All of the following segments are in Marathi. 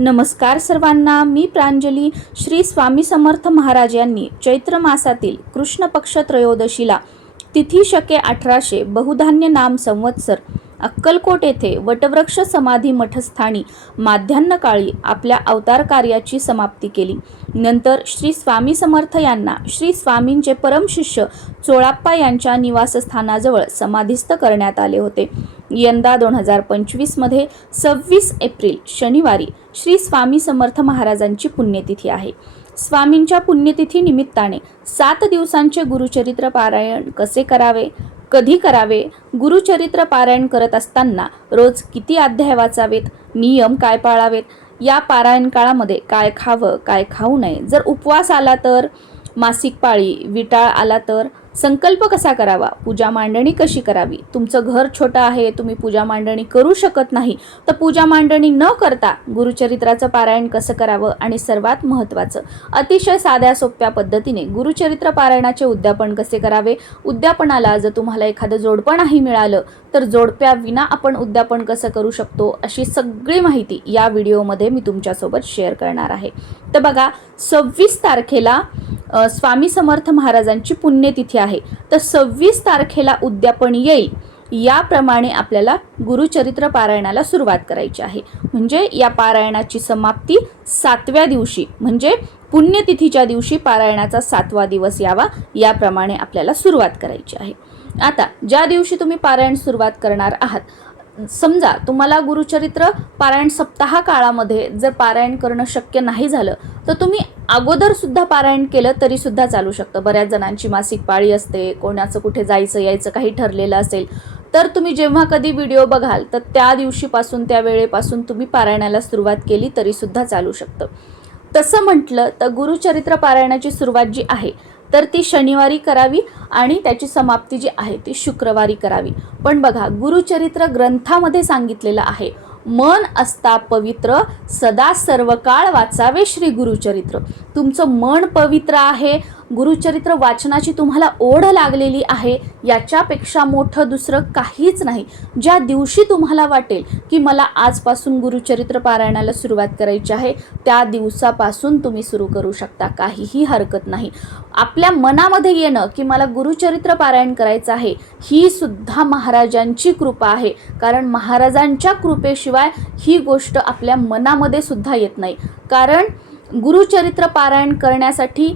नमस्कार सर्वांना मी प्रांजली श्री स्वामी समर्थ महाराज यांनी चैत्र मासातील कृष्ण पक्ष त्रयोदशीला तिथी शके अठराशे बहुधान्य नाम संवत्सर अक्कलकोट येथे वटवृक्ष समाधी मठस्थानी माध्यान्ह काळी आपल्या अवतार कार्याची समाप्ती केली. नंतर श्री स्वामी समर्थ यांना श्री स्वामींचे परमशिष्य चोळाप्पा यांच्या निवासस्थानाजवळ समाधिस्थ करण्यात आले होते. यंदा दोन हजार पंचवीसमध्ये सव्वीस एप्रिल शनिवारी श्री स्वामी समर्थ महाराजांची पुण्यतिथी आहे. स्वामींच्या पुण्यतिथी निमित्ताने सात दिवसांचे गुरुचरित्र पारायण कसे करावे? कधी करावे? गुरुचरित्र पारायण करत असताना रोज किती अध्याय वाचावेत? नियम काय पाळावेत? या पारायण काळामध्ये काय खावं काय खाऊ नये? जर उपवास आला तर मासिक पाळी विटाळ आला तर संकल्प कसा करावा? पूजा मांडणी कशी करावी? तुमचं घर छोटं आहे तुम्ही पूजा मांडणी करू शकत नाही तर पूजा मांडणी न करता गुरुचरित्राचं पारायण कसं करावं? आणि सर्वात महत्त्वाचं अतिशय साध्या सोप्या पद्धतीने गुरुचरित्र पारायणाचे उद्यापन कसे करावे? उद्यापनाला जर तुम्हाला एखादं जोडपं नाही मिळालं तर जोडप्याविना आपण उद्यापन कसं करू शकतो? अशी सगळी माहिती या व्हिडिओमध्ये मी तुमच्यासोबत शेअर करणार आहे. तर बघा सव्वीस तारखेला स्वामी समर्थ महाराजांची पुण्यतिथी आहे. तर सव्वीस तारखेला उद्यापन येईल. याप्रमाणे आपल्याला गुरुचरित्र पारायणाला सुरुवात करायची आहे. म्हणजे या पारायणाची समाप्ती सातव्या दिवशी म्हणजे पुण्यतिथीच्या दिवशी पारायणाचा सातवा दिवस यावा याप्रमाणे आपल्याला सुरुवात करायची आहे. आता ज्या दिवशी तुम्ही पारायण सुरुवात करणार आहात समजा तुम्हाला गुरुचरित्र पारायण सप्ताह काळामध्ये जर पारायण करणं शक्य नाही झालं तर तुम्ही अगोदर सुद्धा पारायण केलं तरी सुद्धा चालू शकतं. बऱ्याच जणांची मासिक पाळी असते कोणाचं कुठे जायचं यायचं काही ठरलेलं असेल तर तुम्ही जेव्हा कधी व्हिडिओ बघाल तर त्या दिवशीपासून त्या वेळेपासून तुम्ही पारायणाला सुरुवात केली तरीसुद्धा चालू शकतं. तसं म्हटलं तर गुरुचरित्र पारायणाची सुरुवात जी आहे तर ती शनिवारी करावी आणि त्याची समाप्ती जी आहे ती शुक्रवारी करावी. पण बघा गुरुचरित्र ग्रंथामध्ये सांगितलेलं आहे मन असता पवित्र सदा सर्व काळ वाचावे श्री गुरुचरित्र. तुमचं मन पवित्र आहे गुरुचरित्र वाचनाची तुम्हाला ओढ लागलेली आहे याच्यापेक्षा मोठं दुसरं काहीच नाही. ज्या दिवशी तुम्हाला वाटेल की मला आजपासून गुरुचरित्र पारायणाला सुरुवात करायची आहे त्या दिवसापासून तुम्ही सुरू करू शकता. काहीही हरकत नाही. आपल्या मनामध्ये येणं की मला गुरुचरित्र पारायण करायचं आहे ही सुद्धा महाराजांची कृपा आहे. कारण महाराजांच्या कृपेशिवाय ही गोष्ट आपल्या मनामध्ये सुद्धा येत नाही. कारण गुरुचरित्र पारायण करण्यासाठी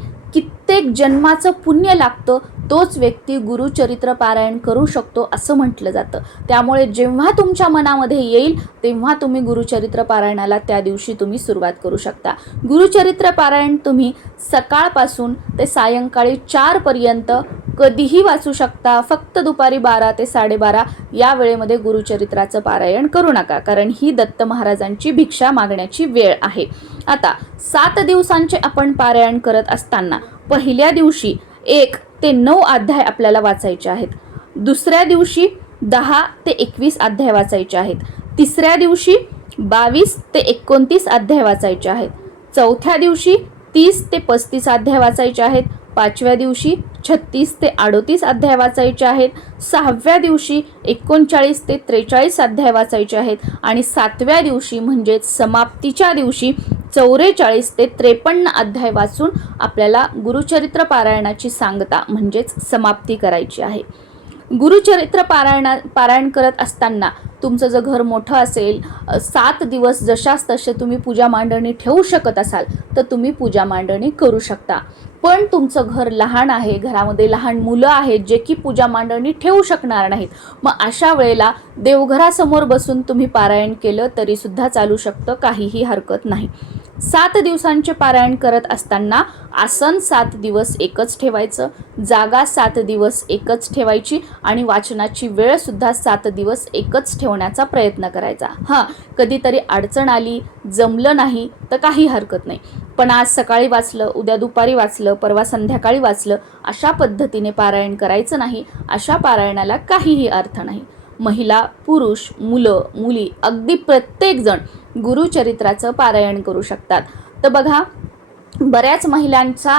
प्रत्येक जन्माचं पुण्य लागतं तोच व्यक्ती गुरुचरित्र पारायण करू शकतो असं म्हटलं जातं. त्यामुळे जेव्हा तुमच्या मनामध्ये येईल तेव्हा तुम्ही गुरुचरित्र पारायणाला त्या दिवशी तुम्ही सुरुवात करू शकता. गुरुचरित्र पारायण तुम्ही सकाळपासून ते सायंकाळी चारपर्यंत कधीही वाचू शकता. फक्त दुपारी बारा ते साडेबारा या वेळेमध्ये गुरुचरित्राचं पारायण करू नका कारण ही दत्त महाराजांची भिक्षा मागण्याची वेळ आहे. आता सात दिवसांचे आपण पारायण करत असताना पहिल्या दिवशी एक ते नऊ अध्याय आपल्याला वाचायचे आहेत. दुसऱ्या दिवशी दहा ते एकवीस अध्याय वाचायचे आहेत. तिसऱ्या दिवशी बावीस ते एकोणतीस अध्याय वाचायचे आहेत. चौथ्या दिवशी तीस ते पस्तीस अध्याय वाचायचे आहेत. पाचव्या दिवशी छत्तीस ते अडोतीस अध्याय वाचायचे आहेत. सहाव्या दिवशी एकोणचाळीस ते त्रेचाळीस अध्याय वाचायचे आहेत. आणि सातव्या दिवशी म्हणजेच समाप्तीच्या दिवशी चौवेचाळीस ते त्रेपन्न अध्याय वाचून आपल्याला गुरुचरित्र पारायणाची सांगता म्हणजेच समाप्ती करायची आहे. गुरुचरित्र पारायणा पारायण करत असताना तुमचं जर घर मोठं असेल सात दिवस जशास तसे तुम्ही पूजा मांडणी ठेवू शकत असाल तर तुम्ही पूजा मांडणी करू शकता. पण तुमचं घर लहान आहे घरामध्ये लहान मुलं आहेत जे की पूजा मांडणी ठेवू शकणार नाहीत. मग अशा वेळेला देवघरासमोर बसून तुम्ही पारायण केलं तरीसुद्धा चालू शकतं काहीही हरकत नाही. सात दिवसांचे पारायण करत असताना आसन सात दिवस एकच ठेवायचं जागा सात दिवस एकच ठेवायची आणि वाचनाची वेळसुद्धा सात दिवस एकच ठेवण्याचा प्रयत्न करायचा. हां कधीतरी अडचण आली जमलं नाही तर काही हरकत नाही. पण आज सकाळी वाचलं उद्या दुपारी वाचलं परवा संध्याकाळी वाचलं अशा पद्धतीने पारायण करायचं नाही अशा पारायणाला काहीही अर्थ नाही. महिला पुरुष मुलं मुली अगदी प्रत्येकजण गुरुचरित्राचं पारायण करू शकतात. तर बघा बऱ्याच महिलांचा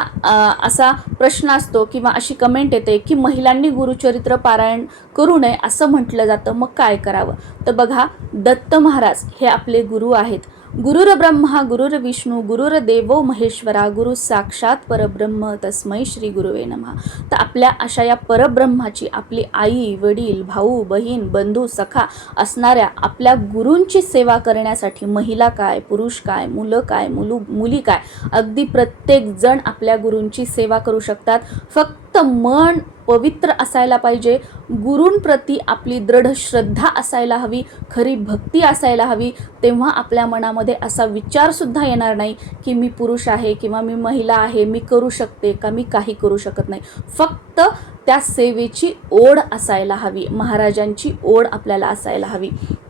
असा प्रश्न असतो किंवा अशी कमेंट येते की महिलांनी गुरुचरित्र पारायण करू नये असं म्हटलं जातं मग काय करावं? तर बघा दत्त महाराज हे आपले गुरु आहेत. गुरुर ब्रह्मा गुरुर विष्णू गुरुर देवो महेश्वरा गुरु साक्षात परब्रह्म तस्मै श्री गुरुवे नमः. आपल्या अशा या परब्रह्माची आपली आई वडील भाऊ बहीण बंधू सखा असणाऱ्या आपल्या गुरूंची सेवा करण्यासाठी महिला काय पुरुष काय मुलं काय मुलू मुली काय अगदी प्रत्येक जण आपल्या गुरूंची सेवा करू शकतात. फक्त फक्त मन पवित्र असायला पाहिजे. गुरूंप्रती आपली दृढ श्रद्धा असायला हवी खरी भक्ती असायला हवी. तेव्हा आपल्या मनामध्ये असा विचारसुद्धा येणार नाही की मी पुरुष आहे किंवा मी महिला आहे मी करू शकते का मी काही करू शकत नाही. फक्त त्या सेवेची ओढ असायला हवी महाराजांची ओढ आपल्याला असायला हवी.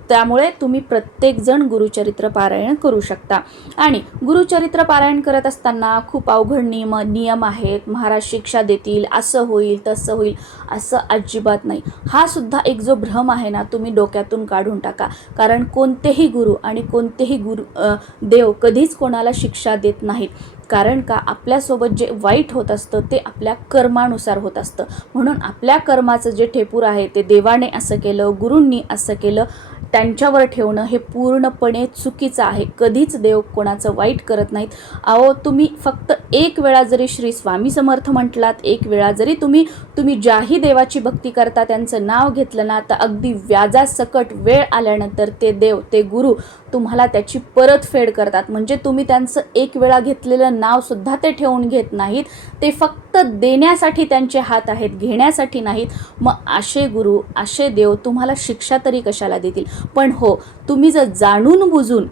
त्यामुळे तुम्ही प्रत्येकजण गुरुचरित्र पारायण करू शकता. आणि गुरुचरित्र पारायण करत असताना खूप अवघड नियम नियम आहेत. महाराज शिक्षा देतील असं होईल तसं होईल असं अजिबात नाही. हा सुद्धा एक जो भ्रम आहे ना तुम्ही डोक्यातून काढून टाका. कारण कोणतेही गुरु आणि कोणतेही गुरु देव कधीच कोणाला शिक्षा देत नाहीत. कारण का? आपल्यासोबत जे वाईट होत असतं ते आपल्या कर्मानुसार होत असतं. म्हणून आपल्या कर्माचं जे ठेपूर आहे ते देवाने असं केलं गुरूंनी असं केलं त्यांच्यावर ठेवणं हे पूर्णपणे चुकीचं आहे. कधीच देव कोणाचं वाईट करत नाहीत. अहो तुम्ही फक्त एक वेळा जरी श्री स्वामी समर्थ म्हटलात एक वेळा जरी तुम्ही तुम्ही ज्याही देवाची भक्ती करता त्यांचं नाव घेतलं ना तर अगदी व्याजासकट वेळ आल्यानंतर ते देव ते गुरु तुम्हाला त्याची परतफेड करतात. म्हणजे तुम्ही त्यांचं एक वेळा घेतलेलं नावसुद्धा ते ठेवून घेत नाहीत. ते फक्त देण्यासाठी त्यांचे हात आहेत घेण्यासाठी नाहीत. मग असे गुरु असे देव तुम्हाला शिक्षा तरी कशाला देतील? पण हो तुम्ही जर जाणून बुजून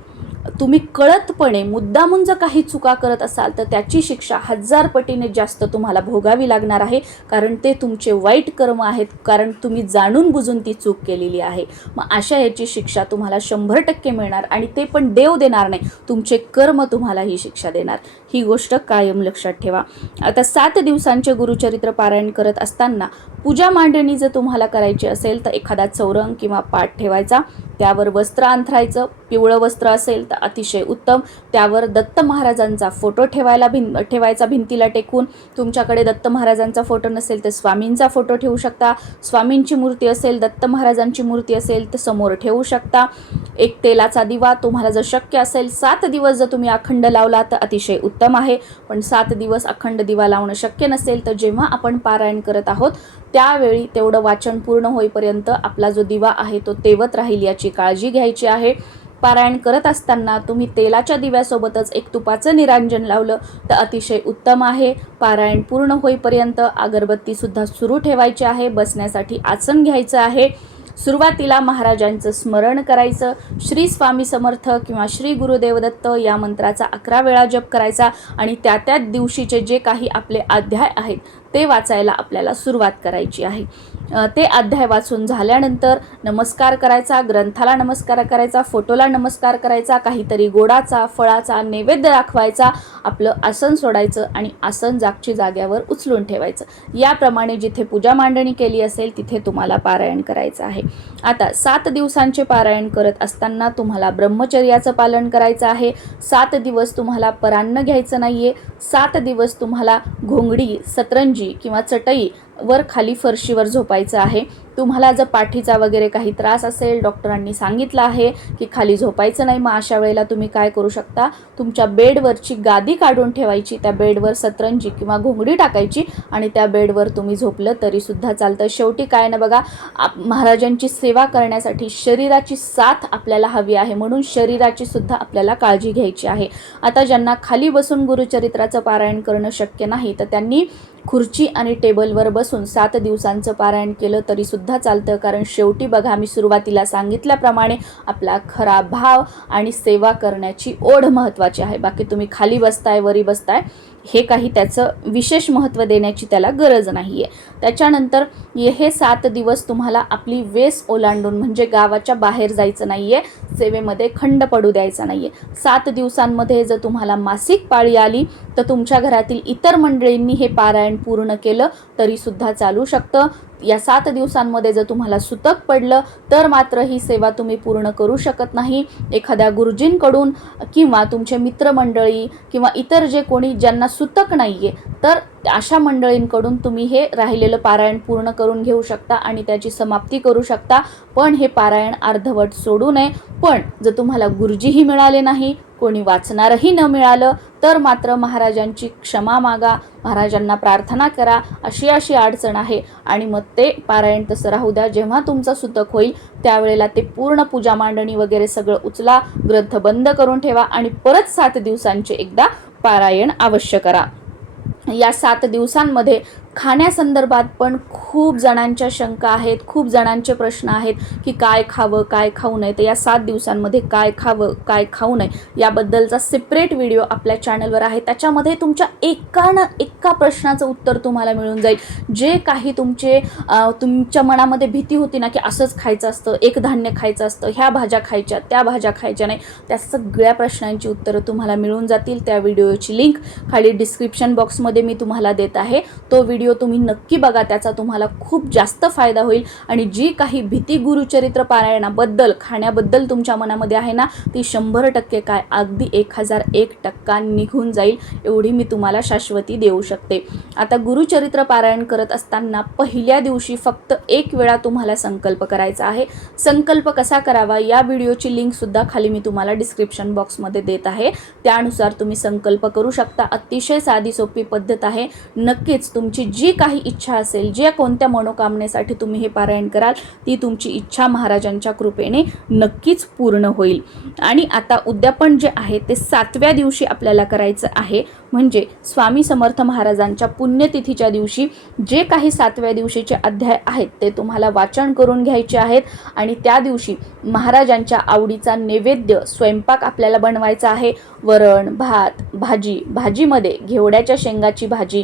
तुम्ही कळतपणे मुद्दामून जर काही चुका करत असाल तर त्याची शिक्षा हजार पटीने जास्त तुम्हाला भोगावी लागणार आहे कारण ते तुमचे वाईट कर्म आहेत कारण तुम्ही जाणून बुजून ती चूक केलेली आहे. मग अशा याची शिक्षा तुम्हाला शंभर टक्के मिळणार आणि ते पण देव देणार नाही तुमचे कर्म तुम्हाला ही शिक्षा देणार. ही गोष्ट कायम लक्षात ठेवा. आता सात दिवसांचे गुरुचरित्र पारायण करत असताना पूजा मांडणी जर तुम्हाला करायची असेल तर एखादा चौरंग किंवा पाठ ठेवायचा त्यावर वस्त्र अंथरायचं पिवळं वस्त्र असेल तर अतिशय उत्तम. त्यावर दत्त महाराजांचा फोटो ठेवायला भिन ठेवायचा भिंतीला टेकून तुमच्याकडे दत्त महाराजांचा फोटो नसेल तर स्वामींचा फोटो ठेवू शकता. स्वामींची मूर्ती असेल दत्त महाराजांची मूर्ती असेल तर समोर ठेवू शकता. एक तेलाचा दिवा तुम्हाला जर शक्य असेल सात दिवस जर तुम्ही अखंड लावला तर अतिशय उत्तम आहे. पण सात दिवस अखंड दिवा लावणं शक्य नसेल तर जेव्हा आपण पारायण करत आहोत त्यावेळी तेवढं वाचन पूर्ण होईपर्यंत आपला जो दिवा आहे तो तेवत राहील याची काळजी घ्यायची आहे. पारायण करत असताना तुम्ही तेलाच्या दिव्यासोबतच एक तुपाचं निरांजन लावलं तर अतिशय उत्तम आहे. पारायण पूर्ण होईपर्यंत अगरबत्तीसुद्धा सुरू ठेवायची आहे. बसण्यासाठी आसन घ्यायचं आहे. सुरुवातीला महाराजांचं स्मरण करायचं. श्री स्वामी समर्थ किंवा श्री गुरुदेवदत्त या मंत्राचा अकरा वेळा जप करायचा आणि त्या त्या दिवशीचे जे काही आपले अध्याय आहेत ते वाचायला आपल्याला सुरुवात करायची आहे. ते अध्याय वाचून झाल्यानंतर नमस्कार करायचा ग्रंथाला नमस्कार करायचा फोटोला नमस्कार करायचा काहीतरी गोडाचा फळाचा नैवेद्य दाखवायचा आपलं आसन सोडायचं आणि आसन जागची जाग्यावर उचलून ठेवायचं. याप्रमाणे जिथे पूजा मांडणी केली असेल तिथे तुम्हाला पारायण करायचं आहे. आता सात दिवसांचे पारायण करत असताना तुम्हाला ब्रह्मचर्याचं पालन करायचं आहे. सात दिवस तुम्हाला परान्न घ्यायचं नाही आहे सात दिवस तुम्हाला घोंगडी सतरंजी किंवा चटई वर खाली फरशीवर झोपायचं आहे. तुम्हाला जर पाठीचा वगैरे काही त्रास असेल डॉक्टरांनी सांगितलं आहे की खाली झोपायचं नाही मग अशा वेळेला तुम्ही काय करू शकता? तुमच्या बेडवरची गादी काढून ठेवायची त्या बेडवर सतरंजी किंवा घोंगडी टाकायची आणि त्या बेडवर तुम्ही झोपलं तरीसुद्धा चालतं. शेवटी काय ना बघा आप महाराजांची सेवा करण्यासाठी शरीराची साथ आपल्याला हवी आहे म्हणून शरीराची सुद्धा आपल्याला काळजी घ्यायची आहे. आता ज्यांना खाली बसून गुरुचरित्राचं पारायण करणं शक्य नाही तर त्यांनी खुर्ची आणि टेबलवर बसून सात दिवसांचं पारायण केलं तरीसुद्धा चालतं. कारण शेवटी बघा मी सुरुवातीला सांगितल्याप्रमाणे आपला खरा भाव आणि सेवा करण्याची ओढ महत्त्वाची आहे. बाकी तुम्ही खाली बसताय वरी बसताय हे काही त्याचं विशेष महत्त्व देण्याची त्याला गरज नाही आहे त्याच्यानंतर हे सात दिवस तुम्हाला आपली वेस ओलांडून म्हणजे गावाच्या बाहेर जायचं नाही आहे सेवेमध्ये खंड पडू द्यायचा नाही आहे सात दिवसांमध्ये जर तुम्हाला मासिक पाळी आली तर तुमच्या घरातील इतर मंडळींनी हे पारायण पूर्ण केलं तरीसुद्धा चालू शकतं. या सात दिवसांमध्ये जर तुम्हाला सुतक पडलं तर मात्र ही सेवा तुम्ही पूर्ण करू शकत नाही. एखाद्या गुरुजींकडून किंवा तुमचे मित्रमंडळी किंवा इतर जे कोणी ज्यांना सुतक नाही आहे तर अशा मंडळींकडून तुम्ही हे राहिलेलं पारायण पूर्ण करून घेऊ शकता आणि त्याची समाप्ती करू शकता. पण हे पारायण अर्धवट सोडू नये. पण जर तुम्हाला गुरुजीही मिळाले नाही कोणी वाचणारही न मिळालं तर मात्र महाराजांची क्षमा मागा महाराजांना प्रार्थना करा अशी अशी अडचण आहे. आणि मग ते पारायण तसं राहू द्या. जेव्हा तुमचं सुतक होईल त्यावेळेला ते पूर्ण पूजा मांडणी वगैरे सगळं उचला ग्रंथ बंद करून ठेवा आणि परत सात दिवसांचे एकदा पारायण अवश्य करा. या सात दिवसांमध्ये खाण्यासंदर्भात पण खूप जणांच्या शंका आहेत खूप जणांचे प्रश्न आहेत की काय खावं काय खाऊ नये. तर या सात दिवसांमध्ये काय खावं काय खाऊ नये याबद्दलचा सेपरेट व्हिडिओ आपल्या चॅनलवर आहे. त्याच्यामध्ये तुमच्या एकानं एका प्रश्नाचं उत्तर तुम्हाला मिळून जाईल. जे काही तुमचे तुमच्या मनामध्ये भीती होती ना की असंच खायचं असतं एक धान्य खायचं असतं ह्या भाज्या खायच्या त्या भाज्या खायच्या नाही त्या सगळ्या प्रश्नांची उत्तरं तुम्हाला मिळून जातील. त्या व्हिडिओची लिंक खाली डिस्क्रिप्शन बॉक्समध्ये मी तुम्हाला देत आहे. तो व्हिडिओ तुम्ही नक्की बघा त्याचा तुम्हाला खूप जास्त फायदा होईल. आणि जी काही भीती गुरुचरित्र पारायणाबद्दल खाण्याबद्दल तुमच्या मनामध्ये आहे ना ती शंभर टक्के काय अगदी एक हजार एक टक्का निघून जाईल एवढी मी तुम्हाला शाश्वती देऊ शकते. आता गुरुचरित्र पारायण करत असताना पहिल्या दिवशी फक्त एक वेळा तुम्हाला संकल्प करायचा आहे. संकल्प कसा करावा या व्हिडिओची लिंकसुद्धा खाली मी तुम्हाला डिस्क्रिप्शन बॉक्समध्ये देत आहे. त्यानुसार तुम्ही संकल्प करू शकता. अतिशय साधी सोपी पद्धत आहे. नक्कीच तुमची जी काही इच्छा असेल ज्या कोणत्या मनोकामनेसाठी तुम्ही हे पारायण कराल ती तुमची इच्छा महाराजांच्या कृपेने नक्कीच पूर्ण होईल. आणि आता उद्यापन जे आहे ते सातव्या दिवशी आपल्याला करायचं आहे. म्हणजे स्वामी समर्थ महाराजांच्या पुण्यतिथीच्या दिवशी जे काही सातव्या दिवशीचे अध्याय आहेत ते तुम्हाला वाचन करून घ्यायचे आहेत. आणि त्या दिवशी महाराजांच्या आवडीचा नैवेद्य स्वयंपाक आपल्याला बनवायचा आहे. वरण भात भाजी भाजीमध्ये घेवड्याच्या शेंगाची भाजी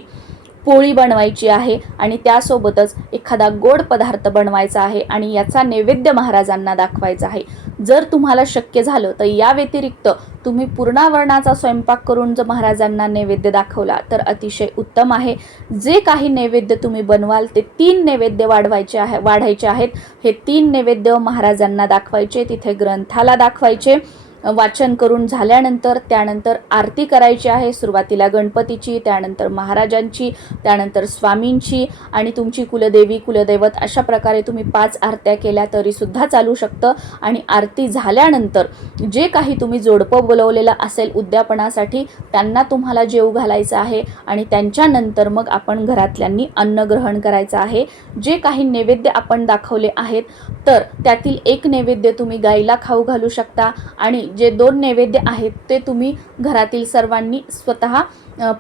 पोळी बनवायची आहे आणि त्यासोबतच एखादा गोड पदार्थ बनवायचा आहे आणि याचा नैवेद्य महाराजांना दाखवायचा आहे. जर तुम्हाला शक्य झालं तर या व्यतिरिक्त तुम्ही पूर्णावरणाचा स्वयंपाक करून जर महाराजांना नैवेद्य दाखवला तर अतिशय उत्तम आहे. जे काही नैवेद्य तुम्ही बनवाल ते तीन नैवेद्य वाढवायचे आहे वाढायचे आहेत. हे तीन नैवेद्य महाराजांना दाखवायचे तिथे ग्रंथाला दाखवायचे. वाचन करून झाल्यानंतर त्यानंतर आरती करायची आहे सुरुवातीला गणपतीची त्यानंतर महाराजांची त्यानंतर स्वामींची आणि तुमची कुलदेवी कुलदैवत अशा प्रकारे तुम्ही पाच आरत्या केल्या तरीसुद्धा चालू शकतं. आणि आरती झाल्यानंतर जे काही तुम्ही जोडपं बोलवलेलं असेल उद्यापनासाठी त्यांना तुम्हाला जेव घालायचं आहे आणि त्यांच्यानंतर मग आपण घरातल्यांनी अन्न ग्रहण करायचं आहे. जे काही नैवेद्य आपण दाखवले आहेत तर त्यातील एक नैवेद्य तुम्ही गाईला खाऊ घालू शकता आणि जे दोन नैवेद्य आहेत ते तुम्ही घरातील सर्वांनी स्वतः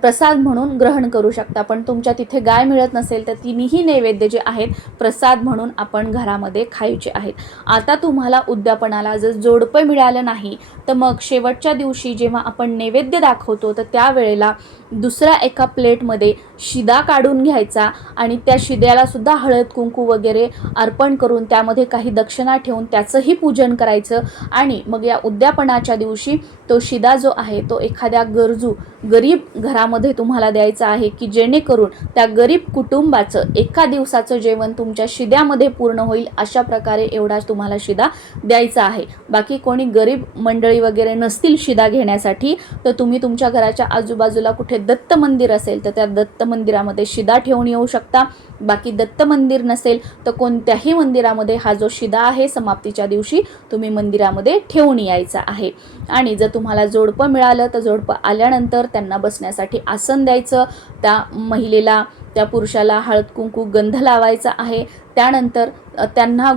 प्रसाद म्हणून ग्रहण करू शकता. पण तुमच्या तिथे गाय मिळत नसेल तर तिन्ही नैवेद्य जे आहेत प्रसाद म्हणून आपण घरामध्ये खायचे आहेत. आता तुम्हाला उद्यापनाला जर जोडपं मिळालं नाही तर मग शेवटच्या दिवशी जेव्हा आपण नैवेद्य दाखवतो तर त्यावेळेला दुसऱ्या एका प्लेटमध्ये शिदा काढून घ्यायचा आणि त्या शिद्यालासुद्धा हळद कुंकू वगैरे अर्पण करून त्यामध्ये काही दक्षिणा ठेवून त्याचंही पूजन करायचं. आणि मग या उद्यापनाच्या दिवशी तो शिदा जो आहे तो एखाद्या गरजू गरीब घरामध्ये तुम्हाला द्यायचं आहे की जेणेकरून त्या गरीब कुटुंबाचं एका दिवसाचं जेवण तुमच्या शिद्यामध्ये पूर्ण होईल अशा प्रकारे एवढा तुम्हाला शिदा द्यायचा आहे. बाकी कोणी गरीब मंडळी वगैरे नसतील शिदा घेण्यासाठी तर तुम्ही तुमच्या घराच्या आजूबाजूला कुठे दत्त मंदिर असेल तर त्या दत्त मंदिरामध्ये शिदा ठेवून येऊ शकता. बाकी दत्त मंदिर नसेल तर कोणत्याही मंदिरामध्ये हा जो शिदा आहे समाप्तीच्या दिवशी तुम्ही मंदिरामध्ये ठेवून यायचा आहे. आणि जर तुम्हाला जोडपं मिळालं तर जोडपं आल्यानंतर त्यांना बसण्यासाठी आसन द्यायचं त्या महिलेला त्या पुरुषाला हळद कुंकू गंध लावायचा आहे. त्यानंतर त्यांना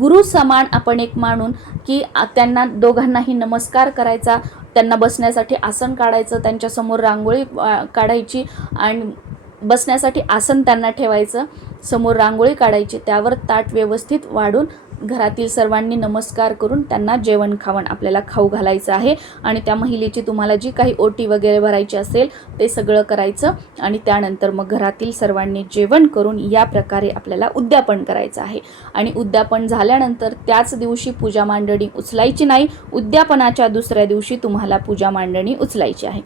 गुरु समान आपण एक मानून की त्यांना दोघांनाही नमस्कार करायचा त्यांना बसण्यासाठी आसन काढायचं त्यांच्यासमोर रांगोळी काढायची आणि बसण्यासाठी आसन त्यांना ठेवायचं. समोर रांगोळी काढायची त्यावर ताट व्यवस्थित वाढून घरातील सर्वांनी नमस्कार करून त्यांना जेवण खावण आपल्याला खाऊ घालायचं आहे. आणि त्या महिलेची तुम्हाला जी काही ओटी वगैरे भरायची असेल ते सगळं करायचं. आणि त्यानंतर मग घरातील सर्वांनी जेवण करून या प्रकारे आपल्याला उद्यापन करायचं आहे. आणि उद्यापन झाल्यानंतर त्याच दिवशी पूजा मांडणी उचलायची नाही. उद्यापनाच्या दुसऱ्या दिवशी तुम्हाला पूजा मांडणी उचलायची आहे.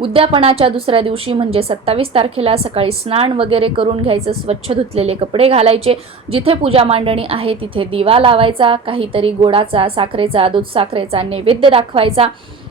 उद्यापनाच्या दुसऱ्या दिवशी म्हणजे सत्तावीस तारखेला सकाळी स्नान वगैरे करून घ्यायचं स्वच्छ धुतलेले कपडे घालायचे. जिथे पूजा मांडणी आहे तिथे दिवा लावायचा काहीतरी गोडाचा साखरेचा दूध साखरेचा नैवेद्य दाखवायचा.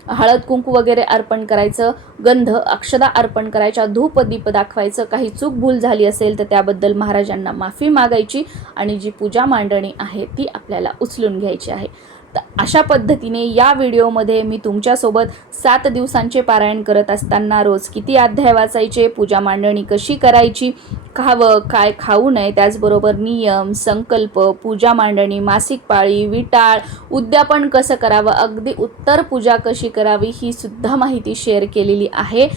हळद कुंकू वगैरे अर्पण करायचं. गंध अक्षदा अर्पण करायच्या. धूप दीप दाखवायचं. काही चूक भूल झाली असेल तर त्याबद्दल महाराजांना माफी मागायची आणि जी पूजा मांडणी आहे ती आपल्याला उचलून घ्यायची आहे. तर अशा पद्धतीने या व्हिडिओमध्ये मी तुमच्यासोबत सात दिवसांचे पारायण करत असताना रोज किती अध्याय वाचायचे पूजा मांडणी कशी करायची खावं काय खाऊ नये त्याचबरोबर नियम संकल्प पूजा मांडणी मासिक पाळी विटाळ उद्यापन कसं करावं अगदी उत्तर पूजा कशी करावी ही सुद्धा माहिती शेअर केलेली आहे.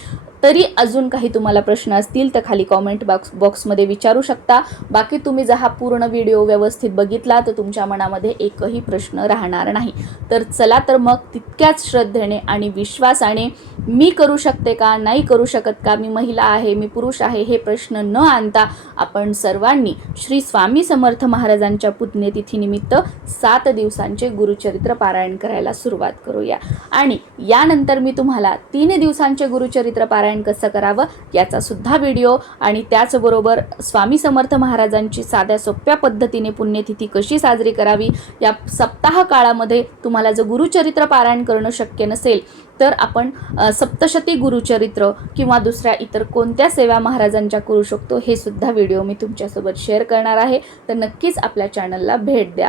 तरी अजून काही तुम्हाला प्रश्न असतील तर खाली कॉमेंट बॉक्स बॉक्समध्ये विचारू शकता. बाकी तुम्ही जर हा पूर्ण व्हिडिओ व्यवस्थित बघितला तर तुमच्या मनामध्ये एकही प्रश्न राहणार नाही. तर चला तर मग तितक्याच श्रद्धेने आणि विश्वासाने मी करू शकते का नाही करू शकत का मी महिला आहे मी पुरुष आहे हे प्रश्न न आणता आपण सर्वांनी श्री स्वामी समर्थ महाराजांच्या पुण्यतिथीनिमित्त सात दिवसांचे गुरुचरित्र पारायण करायला सुरुवात करूया. आणि यानंतर मी तुम्हाला तीन दिवसांचे गुरुचरित्र पारायण कसं करावं याचा सुद्धा व्हिडिओ आणि त्याचबरोबर स्वामी समर्थ महाराजांची साध्या सोप्या पद्धतीने पुण्यतिथी कशी साजरी करावी या सप्ताह काळामध्ये तुम्हाला जर गुरुचरित्र पारायण करणं शक्य नसेल तर आपण सप्तशती गुरुचरित्र किंवा दुसऱ्या इतर कोणत्या सेवा महाराजांच्या करू शकतो हे सुद्धा व्हिडिओ मी तुमच्यासोबत शेअर करणार आहे. तर नक्कीच आपल्या चॅनलला भेट द्या.